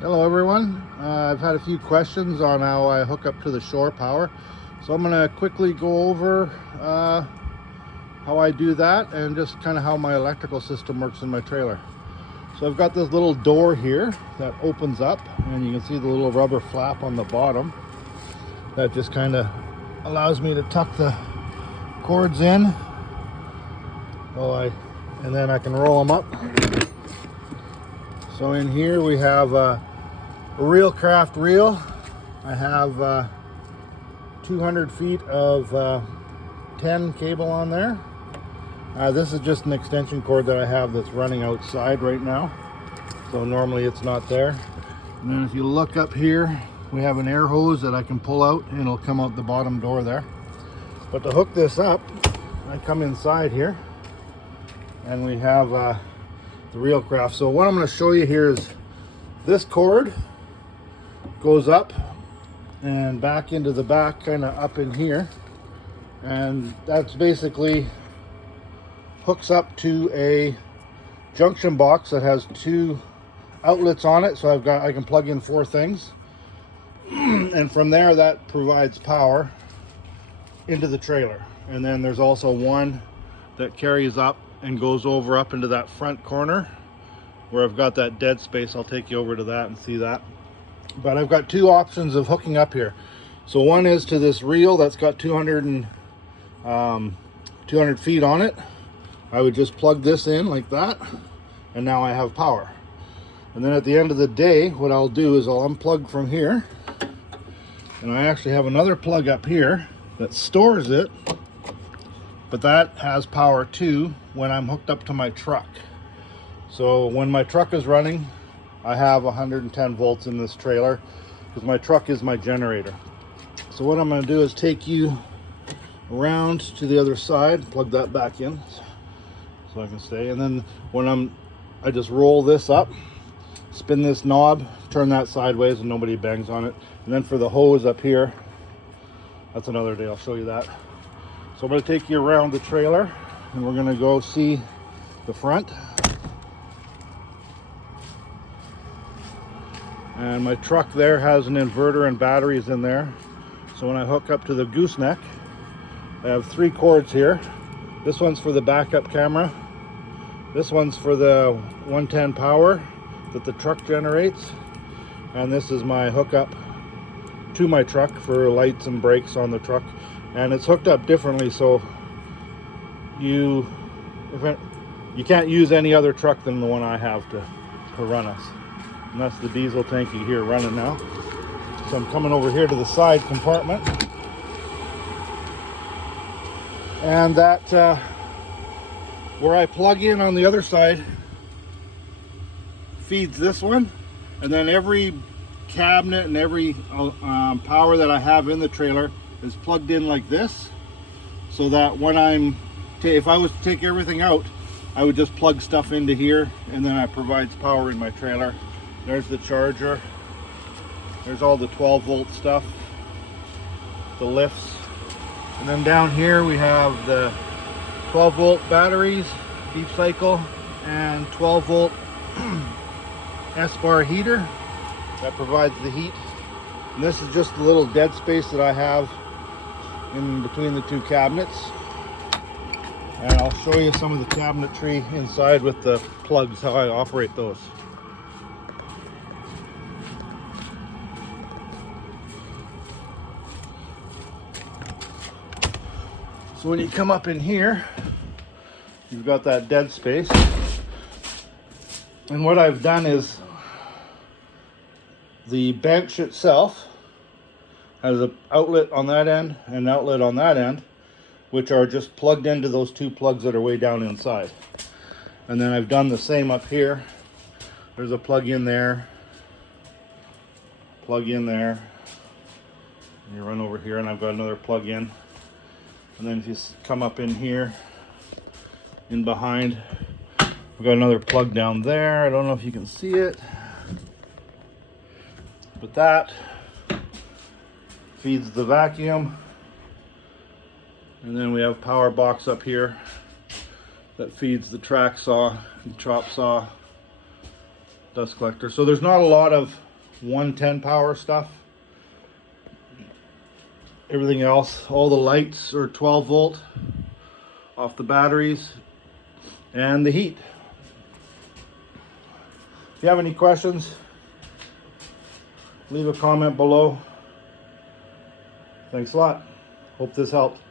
Hello everyone. I've had a few questions on how I hook up to the shore power. So I'm going to quickly go over how I do that and just kind of how my electrical system works in my trailer. So I've got this little door here that opens up, and you can see the little rubber flap on the bottom. That just kind of allows me to tuck the cords in. And then I can roll them up. So in here we have a reel craft reel. I have 200 feet of 10 cable on there. This is just an extension cord that I have that's running outside right now. So normally it's not there. And then if you look up here, we have an air hose that I can pull out and it'll come out the bottom door there. But to hook this up, I come inside here and we have the reel craft. So what I'm going to show you here is this cord goes up and back into the back, kind of up in here, and that's basically hooks up to a junction box that has two outlets on it. So I can plug in 4 things, and from there that provides power into the trailer. And then there's also one that carries up and goes over up into that front corner where I've got that dead space. I'll take you over to that and see that. But I've got 2 options of hooking up here. So one is to this reel that's got 200 feet on it. I would just plug this in like that, and now I have power. And then at the end of the day, what I'll do is I'll unplug from here, and I actually have another plug up here that stores it, but that has power too when I'm hooked up to my truck. So when my truck is running, I have 110 volts in this trailer because my truck is my generator. So what I'm going to do is take you around to the other side, plug that back in so I can stay. And then when I just roll this up, spin this knob, turn that sideways and nobody bangs on it. And then for the hose up here, that's another day, I'll show you that. So I'm going to take you around the trailer and we're going to go see the front. And my truck there has an inverter and batteries in there. So when I hook up to the gooseneck, I have 3 cords here. This one's for the backup camera. This one's for the 110 power that the truck generates. And this is my hookup to my truck for lights and brakes on the truck. And it's hooked up differently, so you can't use any other truck than the one I have to run us. And that's the diesel tank you hear running now. So I'm coming over here to the side compartment, and that where I plug in on the other side feeds this one, and then every cabinet and every power that I have in the trailer is plugged in like this, so that when if I was to take everything out, I would just plug stuff into here, and then it provides power in my trailer. There's the charger. There's all the 12 volt stuff, the lifts. And then down here we have the 12 volt batteries, deep cycle, and 12 volt S-bar heater that provides the heat. And this is just the little dead space that I have in between the 2 cabinets. And I'll show you some of the cabinetry inside with the plugs, how I operate those. So when you come up in here, you've got that dead space. And what I've done is the bench itself has an outlet on that end and an outlet on that end, which are just plugged into those 2 plugs that are way down inside. And then I've done the same up here. There's a plug in there, and you run over here, and I've got another plug in. And then if you come up in here, in behind, we've got another plug down there. I don't know if you can see it, but that feeds the vacuum. And then we have a power box up here that feeds the track saw and chop saw, dust collector. So there's not a lot of 110 power stuff. Everything else, all the lights are 12 volt off the batteries and the heat. If you have any questions, leave a comment below. Thanks a lot. Hope this helped.